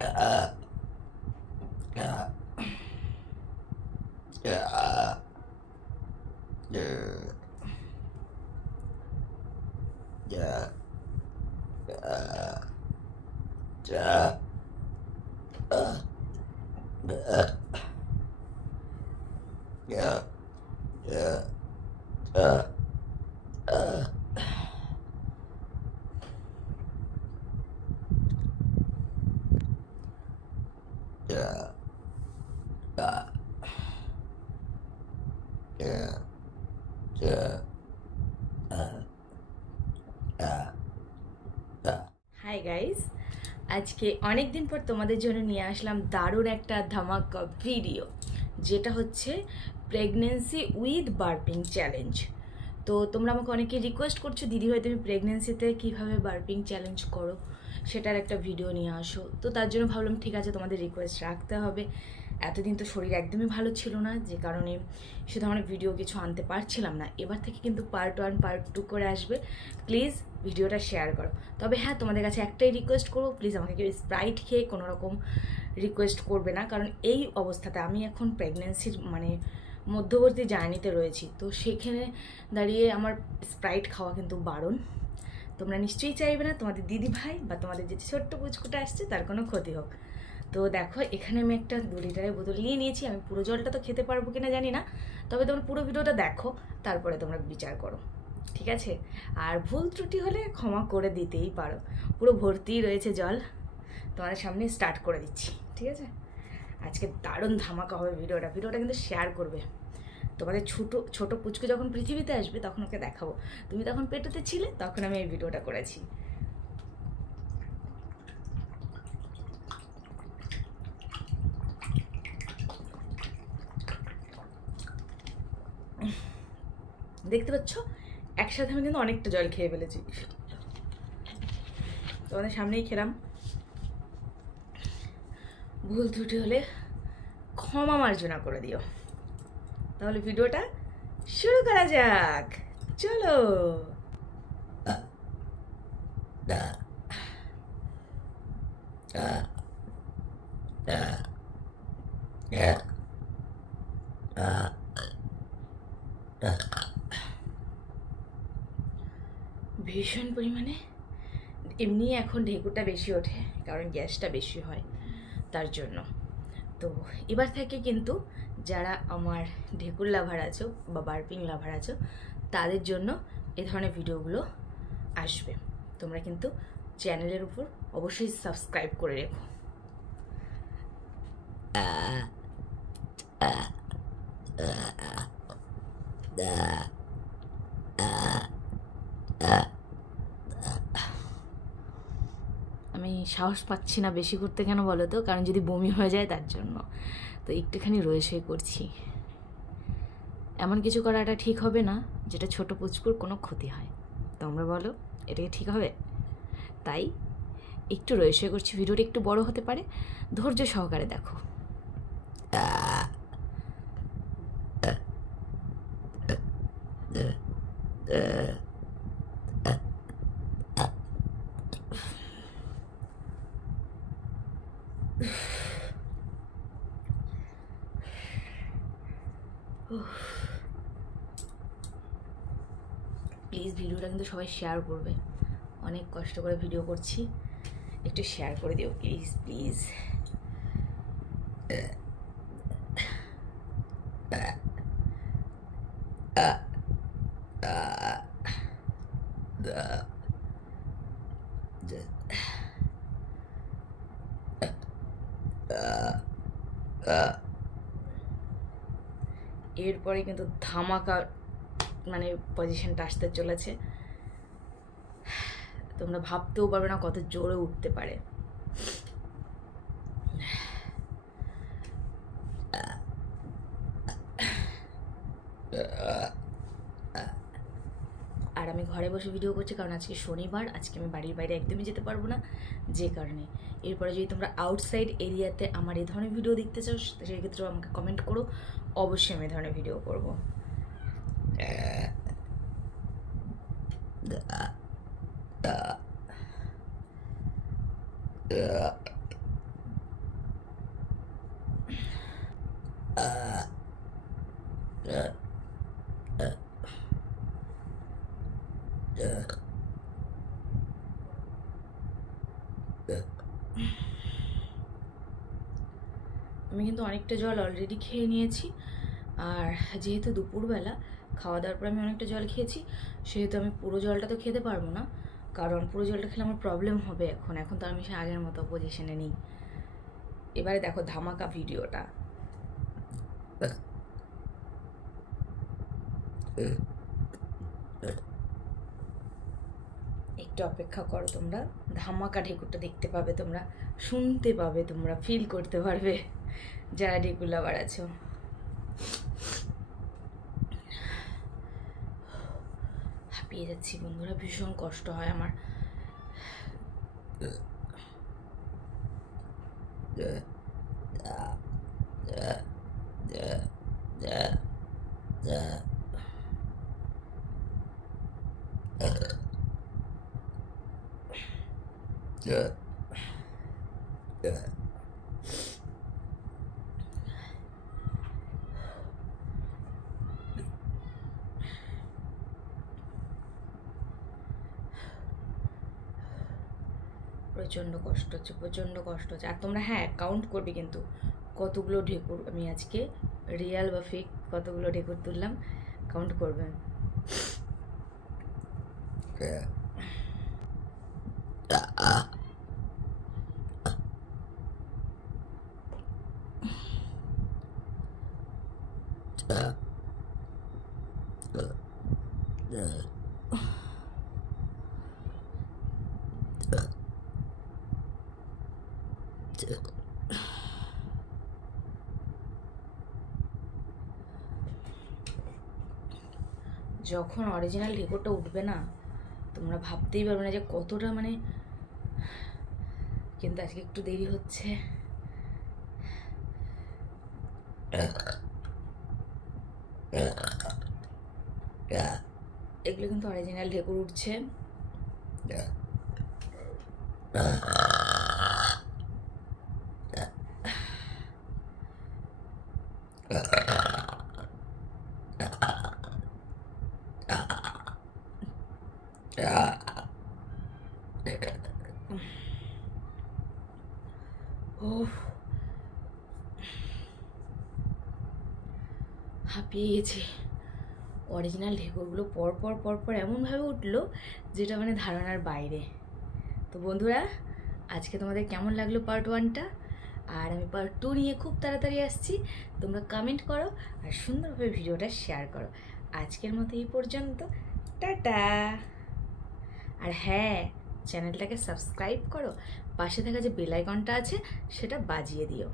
Hi guys, আজকে অনেক দিন পর তোমাদের জন্য নিয়ে আসলাম দারুণ একটা ধামাকা ভিডিও, যেটা হচ্ছে প্রেগনেন্সি উইথ বার্পিং চ্যালেঞ্জ। তো তোমরা আমাকে অনেকে রিকোয়েস্ট করছো, দিদি ভাই তুমি প্রেগনেন্সিতে কীভাবে বার্পিং চ্যালেঞ্জ করো সেটার একটা ভিডিও নিয়ে আসো। তো তার জন্য ভাবলাম ঠিক আছে, তোমাদের রিকোয়েস্ট রাখতে হবে। এতদিন তো শরীর একদমই ভালো ছিল না, যে কারণে সে ধরনের ভিডিও কিছু আনতে পারছিলাম না। এবার থেকে কিন্তু পার্ট 1 পার্ট 2 করে আসবে। প্লিজ ভিডিওটা শেয়ার করো। তবে হ্যাঁ, তোমাদের কাছে একটাই রিকোয়েস্ট করবো, প্লিজ আমাকে কেউ স্প্রাইট খেয়ে কোনো রকম রিকোয়েস্ট করবে না, কারণ এই অবস্থাতে আমি এখন প্রেগনেন্সির মধ্যবর্তী জার্নিতে রয়েছি। তো সেখানে দাঁড়িয়ে আমার স্প্রাইট খাওয়া কিন্তু বারণ। তোমরা নিশ্চয়ই চাইবে না তোমাদের দিদি ভাই বা তোমাদের যে ছোট্ট পুচকুটা আসছে তার কোনো ক্ষতি হোক। তো দেখো, এখানে আমি একটা 2 লিটারের বোতল নিয়ে নিয়েছি। আমি পুরো জলটা তো খেতে পারবো কিনা জানি না, তবে তোমরা পুরো ভিডিওটা দেখো, তারপরে তোমরা বিচার করো, ঠিক আছে? আর ভুল ত্রুটি হলে ক্ষমা করে দিতেই পারো। পুরো ভর্তিই রয়েছে জল, তোমাদের সামনে স্টার্ট করে দিচ্ছি, ঠিক আছে? আজকে দারুণ ধামাকা হবে ভিডিওটা কিন্তু শেয়ার করবে। তোমাদের ছোট পুচকু যখন পৃথিবীতে আসবে তখন ওকে দেখাবো। তুমি তখন পেটুতে ছিলে, তখন আমি এই ভিডিওটা করেছি। দেখতে পাচ্ছ, একসাথে আমি কিন্তু অনেকটা জল খেয়ে ফেলেছি। তোমাদের সামনেই খেলাম। ভুল ত্রুটি হলে ক্ষমা মার্জনা করে দিও। তাহলে ভিডিওটা শুরু করা যাক, চলো। ভীষণ পরিমাণে এমনি এখন ঢেকুরটা বেশি ওঠে, কারণ গ্যাসটা বেশি হয় তার জন্য। তো এবার থেকে কিন্তু যারা আমার ঢেকুর লাভার আছো বা বার্পিং লাভার আছো, তাদের জন্য এ ধরনের ভিডিওগুলো আসবে। তোমরা কিন্তু চ্যানেলের উপর অবশ্যই সাবস্ক্রাইব করে রেখো। আমি সাহস পাচ্ছি না বেশি করতে, কেন বলো তো? কারণ যদি বমি হয়ে যায় তার জন্য। তো একটুখানি রয়েছে করছি। এমন কিছু করাটা ঠিক হবে না যেটা ছোট পুচকুর কোনো ক্ষতি হয়। তোমরা বলো, এটা ঠিক হবে? তাই একটু রয়েছে করছি। ভিডিওটা একটু বড় হতে পারে, ধৈর্য সহকারে দেখো। প্লিজ ভিডিওটা কিন্তু সবাই শেয়ার করবে। অনেক কষ্ট করে ভিডিও করছি, একটু শেয়ার করে দিও প্লিজ প্লিজ। এরপরে কিন্তু ধামাকা পজিশনটা আসতে চলেছে। তোমরা ভাবতেও পারবে না কত জোরে উঠতে পারে। আর আমি ঘরে বসে ভিডিও করছি কারণ আজকে শনিবার, আজকে আমি বাড়ির বাইরে একদমই যেতে পারবো না, যে কারণে। এরপরে যদি তোমরা আউটসাইড এরিয়াতে আমার এই ধরনের ভিডিও দেখতে চাও, সেক্ষেত্রেও আমাকে কমেন্ট করো, অবশ্যই আমি এই ধরনের ভিডিও করবো। আমি কিন্তু অনেকটা জল অলরেডি খেয়ে নিয়েছি, আর যেহেতু দুপুরবেলা খাওয়া দাওয়ার পর আমি অনেকটা জল খেয়েছি, সেহেতু আমি পুরো জলটা তো খেতে পারবো না, কারণ পুরো জলটা খেলে আমার প্রবলেম হবে। এখন তো আমি সে আগের মতো পজিশনে নেই। এবারে দেখো ধামাকা ভিডিওটা। একটু অপেক্ষা করো, তোমরা ধামাকা ঢেকুরটা দেখতে পাবে, তোমরা শুনতে পাবে, তোমরা ফিল করতে পারবে যারা ঢেকুর লাভার আছো। হাঁপিয়ে যাচ্ছি বন্ধুরা, ভীষণ কষ্ট হয় আমার। প্রচণ্ড কষ্ট হচ্ছে, প্রচণ্ড কষ্ট হচ্ছে। আর তোমরা হ্যাঁ কাউন্ট করবে কিন্তু কতগুলো ঢেকুর আমি আজকে রিয়েল বা ফেক কতগুলো ঢেকুর তুললাম, কাউন্ট করবে। যখন অরিজিনাল ঢেকুরটা উঠবে না, তোমরা ভাবতেই পারবে না যে কতটা মানে। কিন্তু আজকে একটু দেরি হচ্ছে। এগুলো কিন্তু অরিজিনাল ঢেকুর উঠছে। হাঁপিয়ে গেছি। অরিজিনাল ঢেকুরগুলো পরপর এমনভাবে উঠলো যেটা মানে ধারণার বাইরে। তো বন্ধুরা, আজকে তোমাদের কেমন লাগলো পার্ট 1টা, আর আমি পার্ট 2 নিয়ে খুব তাড়াতাড়ি আসছি। তোমরা কমেন্ট করো আর সুন্দরভাবে ভিডিওটা শেয়ার করো। আজকের মতো এই পর্যন্ত, টাটা। আর হ্যাঁ, চ্যানেলটাকে সাবস্ক্রাইব করো, পাশে থাকা যে বেল আইকনটা আছে সেটা বাজিয়ে দিও।